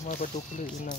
Mau batu kulit inang.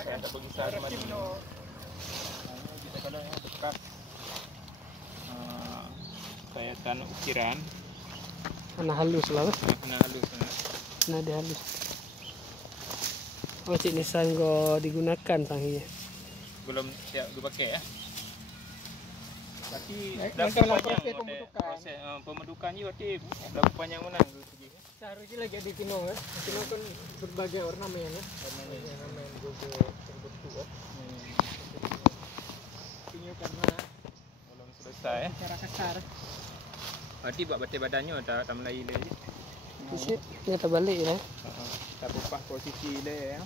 Saya tak pergi sana mati. Kita kalau yang bekas sayatan ukiran. Kena halus lah. Kena halus. Kena dia halus. Oh, cik nisan go digunakan tangnya. Belum siap dipakai ya. Tapi dalam proses proses pembentukan je berarti berapa panjang mana segi. Seharusnya lagi ada kinong ya. Kinong kan berbagai ornamen ya. Ornamen juga terbentuk. Kinyo karena belum selesai ya. Secara kasar. Berarti buat batai badannya tak melai le je. Ini terbalik ya. Tak berubah posisi dia ya.